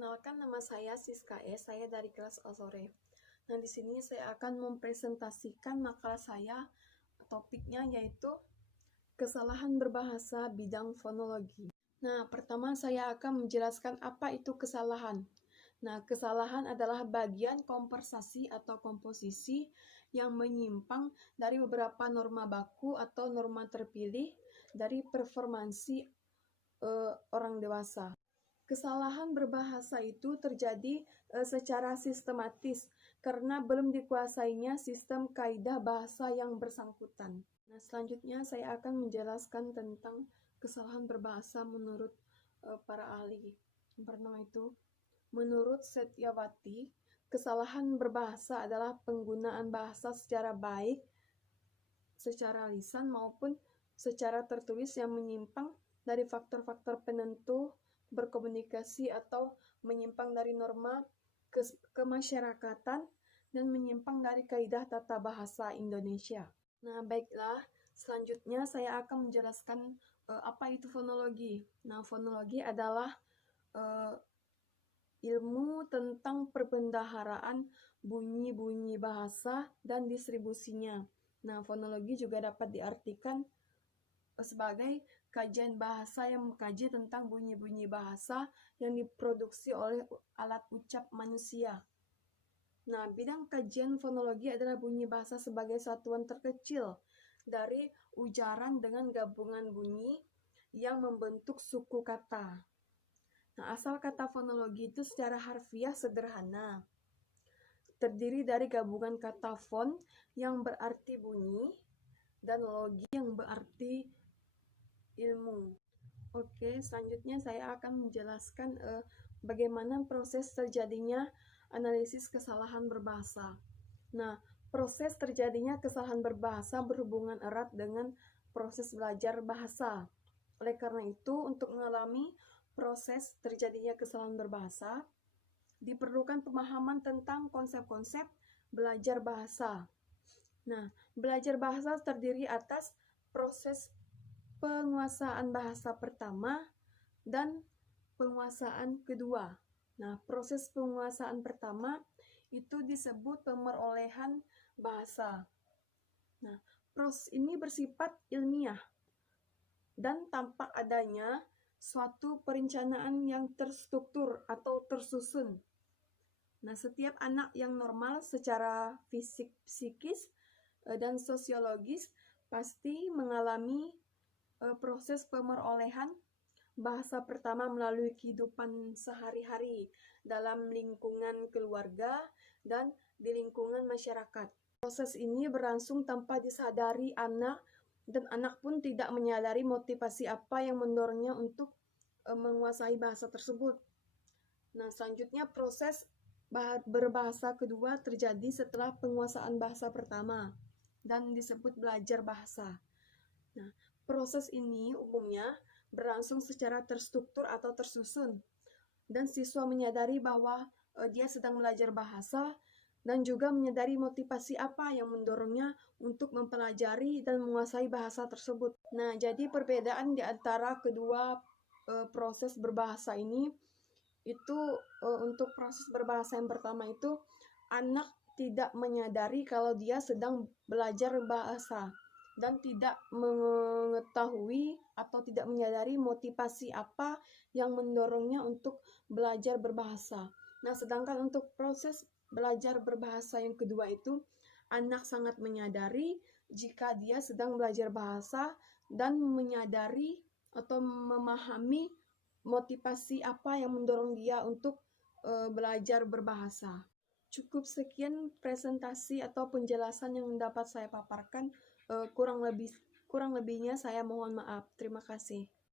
Perkenalkan, nama saya Siska S. Saya dari kelas Sore. Nah, di sini saya akan mempresentasikan makalah saya. Topiknya yaitu kesalahan berbahasa bidang fonologi. Nah, pertama saya akan menjelaskan apa itu kesalahan. Nah, kesalahan adalah bagian konversasi atau komposisi yang menyimpang dari beberapa norma baku atau norma terpilih dari performansi orang dewasa. Kesalahan berbahasa itu terjadi secara sistematis karena belum dikuasainya sistem kaidah bahasa yang bersangkutan. Nah, selanjutnya saya akan menjelaskan tentang kesalahan berbahasa menurut para ahli. Yang pertama itu, menurut Setyawati, kesalahan berbahasa adalah penggunaan bahasa secara baik, secara lisan maupun secara tertulis yang menyimpang dari faktor-faktor penentu berkomunikasi atau menyimpang dari norma kemasyarakatan dan menyimpang dari kaidah tata bahasa Indonesia. Nah, baiklah, selanjutnya saya akan menjelaskan apa itu fonologi. Nah, fonologi adalah ilmu tentang perbendaharaan bunyi-bunyi bahasa dan distribusinya. Nah, fonologi juga dapat diartikan sebagai kajian bahasa yang mengkaji tentang bunyi-bunyi bahasa yang diproduksi oleh alat ucap manusia. Nah, bidang kajian fonologi adalah bunyi bahasa sebagai satuan terkecil dari ujaran dengan gabungan bunyi yang membentuk suku kata. Nah, asal kata fonologi itu secara harfiah sederhana. Terdiri dari gabungan kata fon yang berarti bunyi dan logi yang berarti ilmu. Oke, selanjutnya saya akan menjelaskan bagaimana proses terjadinya analisis kesalahan berbahasa. Nah, proses terjadinya kesalahan berbahasa berhubungan erat dengan proses belajar bahasa. Oleh karena itu, untuk mengalami proses terjadinya kesalahan berbahasa, diperlukan pemahaman tentang konsep-konsep belajar bahasa. Nah, belajar bahasa terdiri atas proses penguasaan bahasa pertama dan penguasaan kedua. Nah, proses penguasaan pertama itu disebut pemerolehan bahasa. Nah, proses ini bersifat ilmiah dan tampak adanya suatu perencanaan yang terstruktur atau tersusun. Nah, setiap anak yang normal secara fisik, psikis, dan sosiologis pasti mengalami proses pemerolehan bahasa pertama melalui kehidupan sehari-hari dalam lingkungan keluarga dan di lingkungan masyarakat. Proses ini berlangsung tanpa disadari anak, dan anak pun tidak menyadari motivasi apa yang mendorongnya untuk menguasai bahasa tersebut. Nah, selanjutnya proses berbahasa kedua terjadi setelah penguasaan bahasa pertama dan disebut belajar bahasa. Nah, proses ini umumnya berlangsung secara terstruktur atau tersusun, dan siswa menyadari bahwa dia sedang belajar bahasa dan juga menyadari motivasi apa yang mendorongnya untuk mempelajari dan menguasai bahasa tersebut. Nah, jadi perbedaan di antara kedua proses berbahasa ini itu untuk proses berbahasa yang pertama itu anak tidak menyadari kalau dia sedang belajar bahasa dan tidak mengetahui atau tidak menyadari motivasi apa yang mendorongnya untuk belajar berbahasa. Nah, sedangkan untuk proses belajar berbahasa yang kedua itu, anak sangat menyadari jika dia sedang belajar bahasa dan menyadari atau memahami motivasi apa yang mendorong dia untuk belajar berbahasa. Cukup sekian presentasi atau penjelasan yang dapat saya paparkan. Kurang lebihnya saya mohon maaf. Terima kasih.